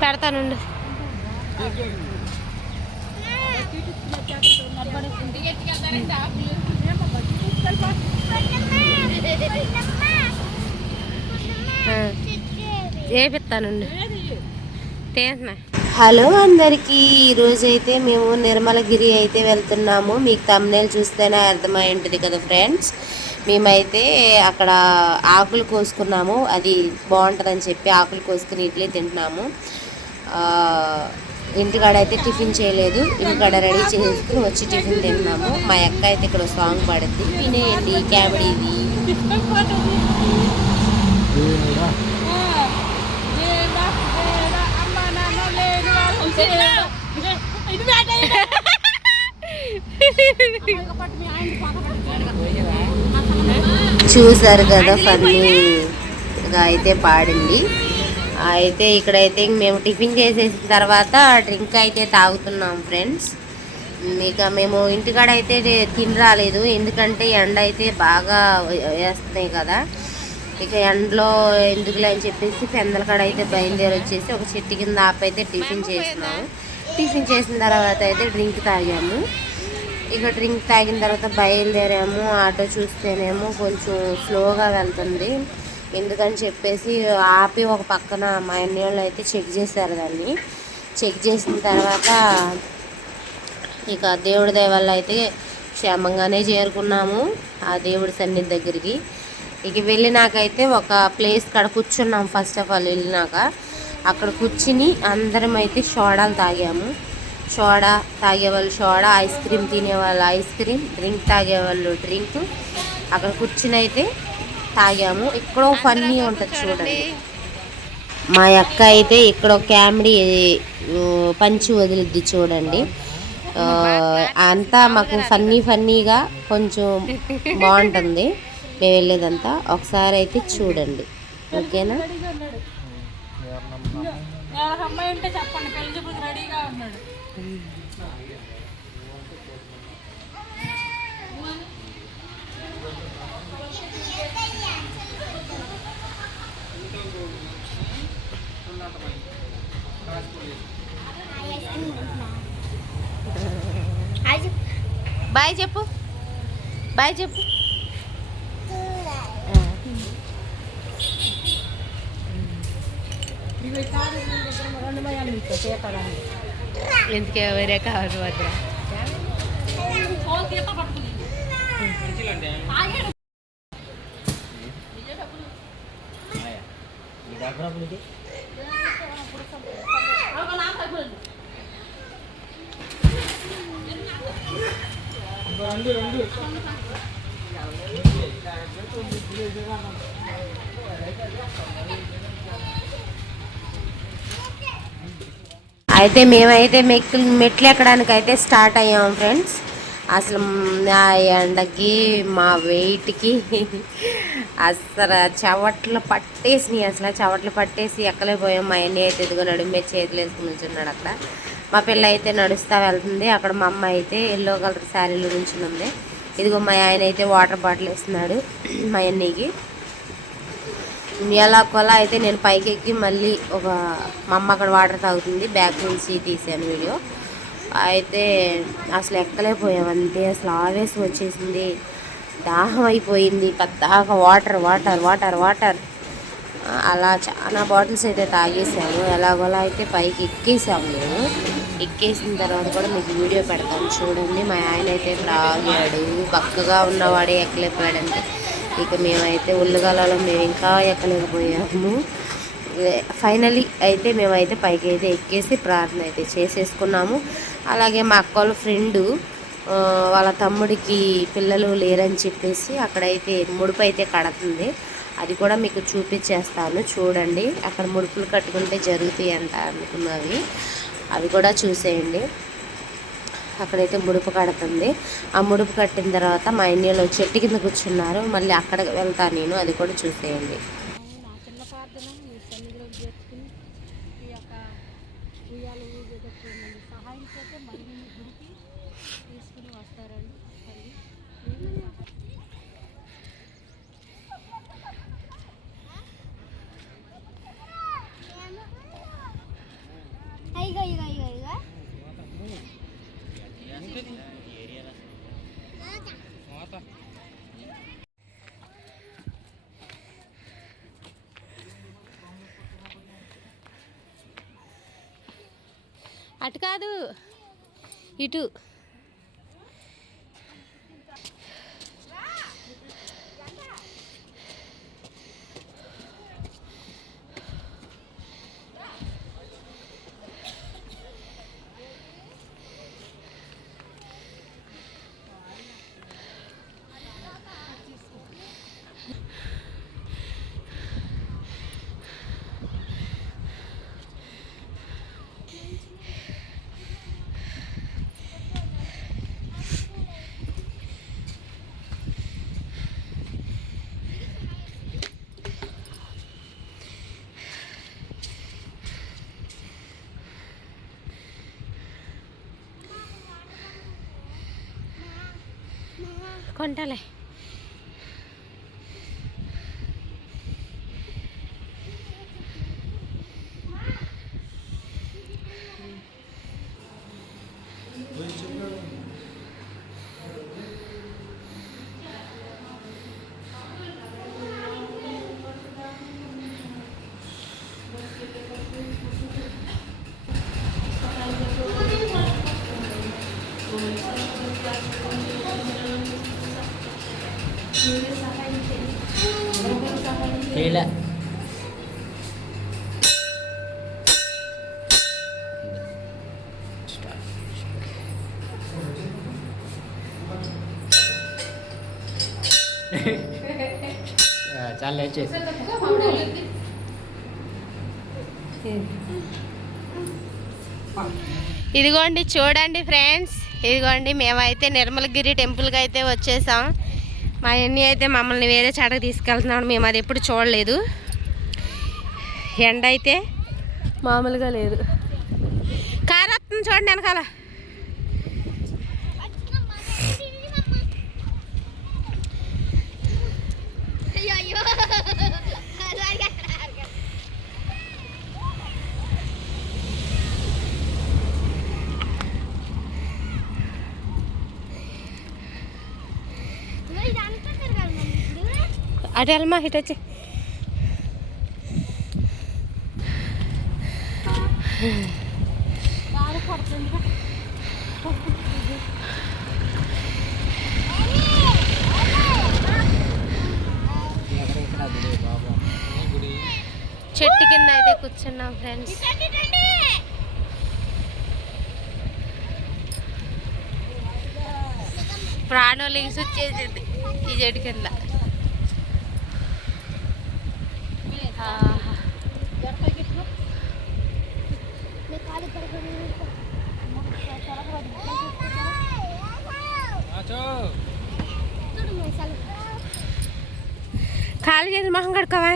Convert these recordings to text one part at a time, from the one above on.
పెడతానుండు. చేపిస్తానుండు. Hello అందరికీ, ఈరోజైతే మేము నిర్మలగిరి అయితే వెళ్తున్నాము. మీకు థంబ్నెయిల్ చూస్తేనే అర్థమై ఉంటుంది కదా ఫ్రెండ్స్. మేమైతే అక్కడ ఆకులు కోసుకున్నాము, అది బాగుంటుందని చెప్పి ఆకులు కోసుకుని ఇడ్లీ తింటున్నాము. ఇంటికాడ అయితే టిఫిన్ చేయలేదు, ఇంటికాడ రెడీ చేసుకుని వచ్చి టిఫిన్ తింటున్నాము. మా అక్క అయితే ఇక్కడ సాంగ్ పాడుద్ది, వినేయండి. కామెడీది. చూసారు కదా, ఫన్నీగా అయితే పాడింది. అయితే ఇక్కడైతే మేము టిఫిన్ చేసేసిన తర్వాత డ్రింక్ అయితే తాగుతున్నాం ఫ్రెండ్స్. ఇక మేము ఇంటికాడ అయితే తిని రాలేదు, ఎందుకంటే ఎండ అయితే బాగా వేస్తున్నాయి కదా. ఇక ఎండలో ఎందుకులే అని చెప్పేసి పెందల కాడ అయితే బయలుదేరి వచ్చేసి ఒక చెట్టు కింద ఆపైతే టిఫిన్ చేసినాము. టిఫిన్ చేసిన తర్వాత అయితే డ్రింక్ తాగాము. ఇక డ్రింక్ తాగిన తర్వాత బయలుదేరాము. ఆటో చూస్తేనేమో కొంచెం స్లోగా వెళ్తుంది, ఎందుకని చెప్పేసి ఆపి ఒక పక్కన మా అన్నయ్య అయితే చెక్ చేశారు. దాన్ని చెక్ చేసిన తర్వాత ఇక దేవుడి దయ వల్ల అయితే క్షేమంగానే చేరుకున్నాము ఆ దేవుడి సన్నిధి దగ్గరికి. ఇక వెళ్ళినాకైతే ఒక ప్లేస్ కాడ కూర్చున్నాం. ఫస్ట్ ఆఫ్ ఆల్ వెళ్ళినాక అక్కడ కూర్చుని అందరం అయితే సోడాలు తాగాము. సోడా తాగేవాళ్ళు సోడా, ఐస్ క్రీమ్ తినేవాళ్ళు ఐస్ క్రీమ్, డ్రింక్ తాగేవాళ్ళు డ్రింక్. అక్కడ కూర్చుని అయితే తాగాము. ఇక్కడో ఫన్నీ ఉంటుంది చూడండి. మా అక్క అయితే ఇక్కడ కామెడీ పంచి వదిలిద్ది చూడండి. అంతా మాకు ఫన్నీగా కొంచెం బాగుంటుంది మేము వెళ్ళేదంతా. ఒకసారి అయితే చూడండి, ఓకేనా? బాయ్ చెప్పు, బాయ్ చెప్పు. ఎందుకే వేరే కావాలి వద్ద. అయితే మేమైతే మెట్లు ఎక్కడానికి అయితే స్టార్ట్ అయ్యాము ఫ్రెండ్స్. అసలు ఆ ఎండకి మా వెయిట్కి అసలు చెవట్లు పట్టేసి ఎక్కలేకపోయాం. మా అన్నీ అయితే ఇదిగో నడుమే చేతులు వేసుకుని ఉంచున్నాడు అక్కడ. మా పిల్ల అయితే నడుస్తూ వెళ్తుంది. అక్కడ మా అమ్మ అయితే ఎల్లో కలర్ శారీలో నుంచి ఉంది. ఇదిగో మా ఆయన అయితే వాటర్ బాటిల్ వేస్తున్నాడు మా అన్నయ్యకి. ఎలా కొలా అయితే నేను పైకి ఎక్కి మళ్ళీ మా అమ్మ అక్కడ వాటర్ తాగుతుంది, బ్యాక్ నుంచి తీసాను వీడియో. అయితే అసలు ఎక్కలేకపోయాం, అంతే అసలు ఆవేశం వచ్చేసింది, దాహం అయిపోయింది పెద్దగా. వాటర్ అలా చాలా బాటిల్స్ అయితే తాగేసాము. ఎలాగోలా అయితే పైకి ఎక్కేసాము మేము. ఎక్కేసిన తర్వాత కూడా మీకు వీడియో పెడతాను చూడండి. మా ఆయన అయితే రాగాడు, పక్కగా ఉన్నవాడే ఎక్కలేకపోయాడంటే ఇక మేమైతే ఉల్లిగలలో మేము ఇంకా ఎక్కలేకపోయాము. ఫైనలీ అయితే మేమైతే పైకి అయితే ఎక్కేసి ప్రార్థన అయితే చేసేసుకున్నాము. అలాగే మా అక్క వాళ్ళ ఫ్రెండు వాళ్ళ తమ్ముడికి పిల్లలు లేరని చెప్పేసి అక్కడైతే ముడుపు అయితే కడుతుంది. అది కూడా మీకు చూపించేస్తాను చూడండి. అక్కడ ముడుపులు కట్టుకుంటే జరుగుతాయి అంట అనుకున్నవి, అవి కూడా చూసేయండి. అక్కడైతే ముడుపు కడుతుంది. ఆ ముడుపు కట్టిన తర్వాత మా ఇండియాలో చెట్టు కింద కూర్చున్నారు. మళ్ళీ అక్కడికి వెళ్తాను నేను, అది కూడా చూసేయండి. అటు కాదు, ఇటు. కొంటాలే. చాలా ఇదిగోండి చూడండి ఫ్రెండ్స్, ఇదిగోండి మేమైతే నిర్మలగిరి టెంపుల్కి అయితే వచ్చేసాం. మా అన్ని అయితే మమ్మల్ని వేరే చాటకు తీసుకెళ్తున్నాడు. మేము అది ఎప్పుడు చూడలేదు. ఎండ అయితే మామూలుగా లేదు. కారు వస్తుంది చూడండి వెనకాల. అటు వెళ్ళమా, ఇటు వచ్చి. చెట్టు కింద అయితే కూర్చున్నాం ఫ్రెండ్స్. ప్రాణం లిగిసి వచ్చేసింది ఈ చెట్టు కింద. కాలు చేసి మొహం కడుకోవా.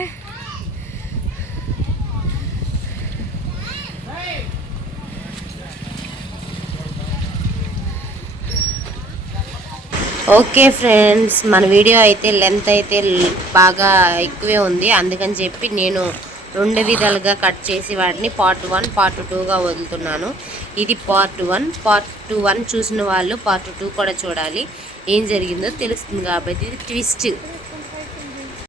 ఓకే ఫ్రెండ్స్, మన వీడియో అయితే లెంత్ అయితే బాగా ఎక్కువే ఉంది. అందుకని చెప్పి నేను 2 విధాలుగా కట్ చేసి వాటిని పార్ట్ 1 పార్ట్ 2గా వదులుతున్నాను. ఇది పార్ట్ 1. పార్ట్ 1 చూసిన వాళ్ళు పార్ట్ 2 కూడా చూడాలి. ఏం జరిగిందో తెలుస్తుంది కాబట్టి ఇది ట్విస్ట్.